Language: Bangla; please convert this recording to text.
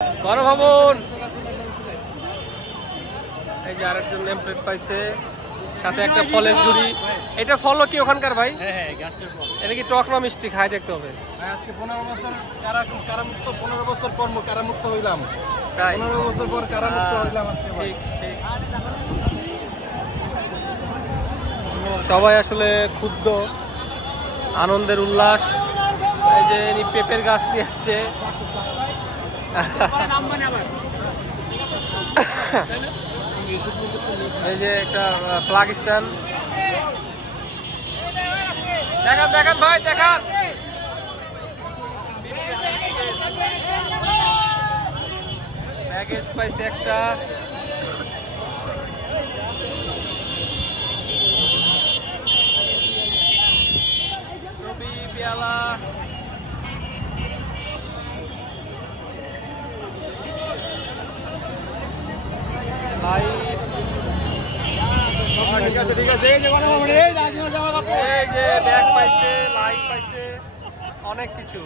গণভবন এই যে আরেকজন নেম প্লেট পাইছে, সাথে একটা ফলের ঝুড়ি। এটা ফলও কি ওখানকার ভাই? এটা কি টক না মিষ্টি? খাই দেখতে হবে। আজকে 15 বছর কারামুক্ত, 15 বছর পর কারামুক্ত হইলাম। তাই 15 বছর পর কারামুক্ত হইলাম আজকে। ঠিক ঠিক। সবাই আসলে ক্ষুব্ধ, আনন্দের উল্লাস। এই যে পেঁপের গাছ নিয়ে আসছে। এই যে একটা ফ্ল্যাগ স্ট্যান্ড। দেখান দেখান ভাই দেখান। ব্যাগেজ পাইছে একটা। পেয়ালা ঠিক আছে। এই যে ব্যাগ পাইছে, লাইট পাইছে, অনেক কিছু।